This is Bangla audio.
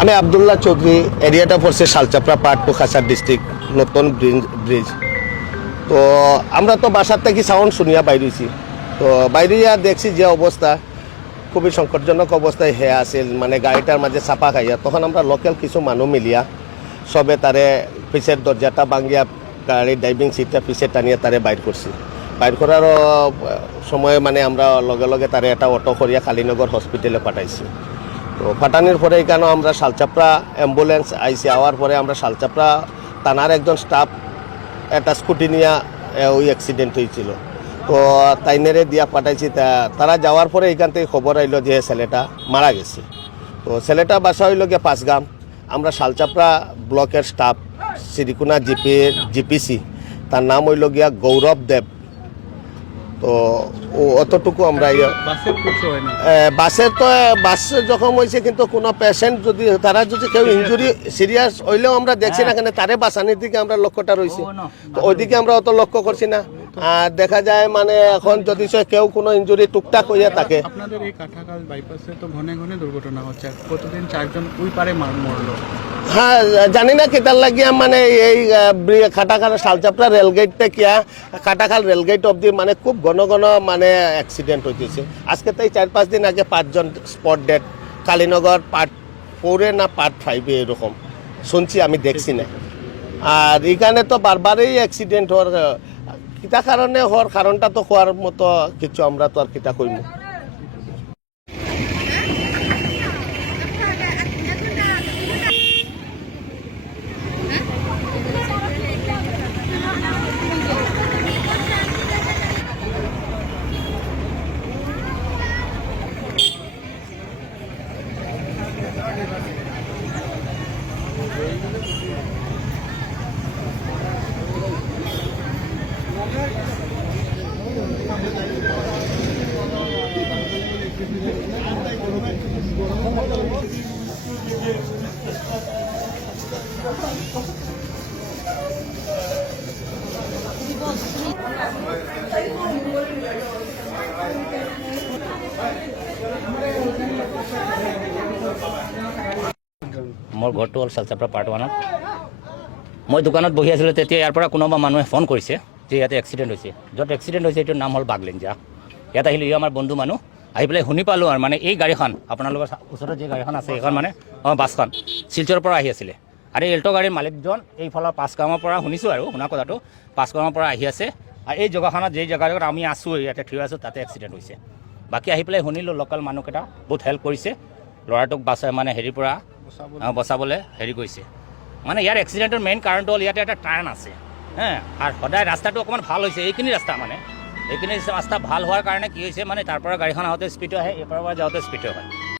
আমি আবদুল্লাহ চৌধুরী, এরিয়াটা পড়ছে শালচাপড়া পাটপু খাসার ডিস্ট্রিক্ট নতুন ব্রিজ তো আমরা তো বাসার থেকে সাউন্ড শুনিয়া বাইরেছি তো বাইরিয়া দেখছি যে অবস্থা খুবই সংকটজনক অবস্থায় হে আছিল মানে গাড়িটার মাঝে চাপা খাইয়া। তখন আমরা লোকাল কিছু মানুষ মিলিয়া সবে তারে পিছের দরজাটা ভাঙিয়া গাড়ির ড্রাইভিং সিটটা পিছে টানিয়ে তারে বাইর করছি। বাইর করার সময় মানে আমরা লগে লগে তারে একটা অটো করিয়া কালীনগর হসপিটালে পাঠাইছি। তো ফাটানির পরে এখানে আমরা শালচাপড়া অ্যাম্বুলেন্স আইসি আওয়ার পরে আমরা শালচাপড়া থানার একজন স্টাফ একটা স্কুটি নিয়ে ওই অ্যাক্সিডেন্ট হয়েছিল তো তাইনেরে দিয়া পাঠাইছি। তারা যাওয়ার পরে এখান থেকে খবর আইলো যে ছেলেটা মারা গেছে। তো ছেলেটা বাসা হইল গিয়ে পাঁচগাম। আমরা শালচাপড়া ব্লকের স্টাফ শ্রীকুনা জিপির জিপিসি, তার নাম হইল গিয়া গৌরব দেব। তো ও অতটুকু আমরা ইয়া বাসের তো বাস জখম হয়েছে কিন্তু কোনো পেশেন্ট যদি তারা যদি কেউ ইঞ্জুরি সিরিয়াস হইলেও আমরা দেখছি না কেন তারে বাঁচানোর দিকে আমরা লক্ষ্যটা রয়েছে। তো ওইদিকে আমরা অত লক্ষ্য করছি না। আর দেখা যায় মানে এখন যদি সে কেউ কোনো ইঞ্জুরি টুকটাক হইয়া থাকে। আপনাদের এই কাঁঠাকাল বাইপাসে তো ঘনে ঘনে দুর্ঘটনা হচ্ছে। প্রতিদিন চারজন ওই পারে মরলো। হ্যাঁ জানি না কেটার লাগিয়া মানে এই খাটাখাল শালচাপড়া রেলগেট থেকে খাটাখাল রেলগেট অবধি মানে খুব ঘন ঘন মানে অ্যাক্সিডেন্ট হইতেছে। আজকে তাই চার পাঁচ দিন আগে পাঁচজন স্পট ডেট কালীনগর পার্ট ফোরে না পার্ট ফাইভে এরকম। শুনছি আমি দেখছি না। আর এখানে তো বারবারই অ্যাক্সিডেন্ট হওয়ার কিতা কারণে হওয়ার কারণটা তো হওয়ার মতো কিছু আমরা তো আর কিতা কইমু। মোৰ ঘৰটো হ'ল চালচাপৰা পাৰ্ট ওৱানত মই দোকানত বহি আছিলোঁ, তেতিয়া ইয়াৰ পৰা কোনোবা মানুহে ফোন কৰিছে। যে ইয়াতে এক্সিডেণ্ট হৈছে। য'ত এক্সিডেণ্ট হৈছে এইটোৰ নাম হ'ল বাগলেঞ্জা। ইয়াত আহিলোঁ ই আমাৰ বন্ধু মানুহ। আহি পেলাই শুনি পালোঁ আৰু মানে এই গাড়ীখন আপোনালোকৰ ওচৰত যে গাড়ীখন আছে এইখন মানে অঁ বাছখন শিলচৰৰ পৰা আহি আছিলে। আৰু এই এল্ট' গাড়ীৰ মালিকজন এইফালৰ পাঁচগাঁৱৰ পৰা শুনিছোঁ আৰু শুনা কথাটো। পাঁচগাঁৱৰ পৰা আহি আছে। আৰু এই জেগাখনত যেই জেগাত আমি আছোঁ ইয়াতে থিয় আছোঁ তাতে এক্সিডেণ্ট হৈছে। বাকী আহি পেলাই শুনিলোঁ লোকেল মানুহকেইটা বহুত হেল্প কৰিছে। ল'ৰাটোক বাছ মানে হেৰিৰ পৰা বচাবলৈ। হেৰি কৰিছে। মানে ইয়াৰ এক্সিডেণ্টৰ মেইন কাৰণটো হ'ল ইয়াতে এটা টাৰ্ণ আছে। হে আৰু সদায় ৰাস্তাটো অকণমান ভালো হৈছে, এইখিনি ৰাস্তা মানে। এইখিনি ৰাস্তা ভালো হোৱাৰ কাৰণে কি হৈছে মানে তাৰ পৰা গাড়ীখন আহোঁতে স্পীডো আহে এইপাৰৰ পৰা যাওঁতে স্পীডো হয়।